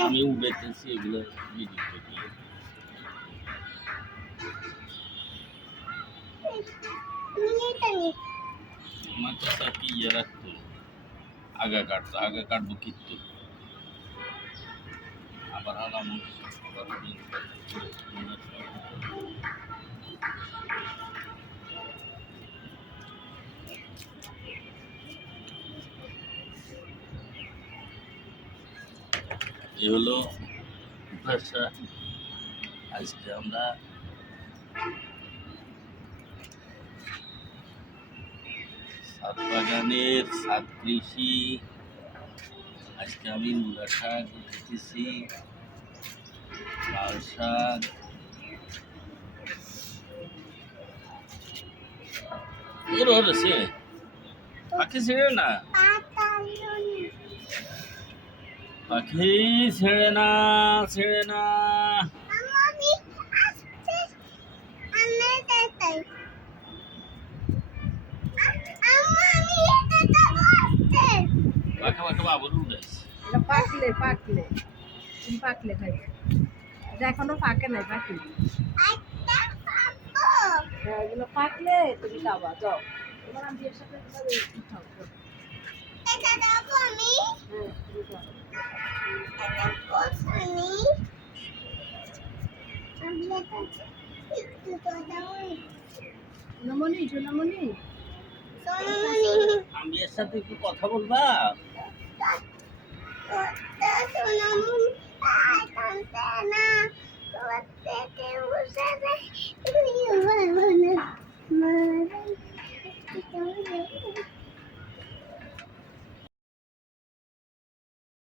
আমি উঠেছি এগুলো ভিডিও ভিডিও আমার কাছে আর কি ইয়ে রাখতো আগা কাটবো কিন্তু আবার আলাম এ হলো ভাষা। আজকে আমরা ছাদ বাগানের ছাদ কৃষি। আজকে আমি মূলা শাক উঠেছি, লাল শাক, এর হচ্ছে পাখি ছেড়ে না, পাখি ছেড়ে না, ছেড়ে না। পাখা পাখা বাবুর উঠেছে। পাকলে পাকলে তুমি পাকলে খাই এখনো পাকে নাই পাকলে এগুলো পাকলে তুমি খাবা যাও তোমার আমি এর সাথে খাবো সোনামণি সোনামণি আমি এর সাথে একটু কথা বলবা?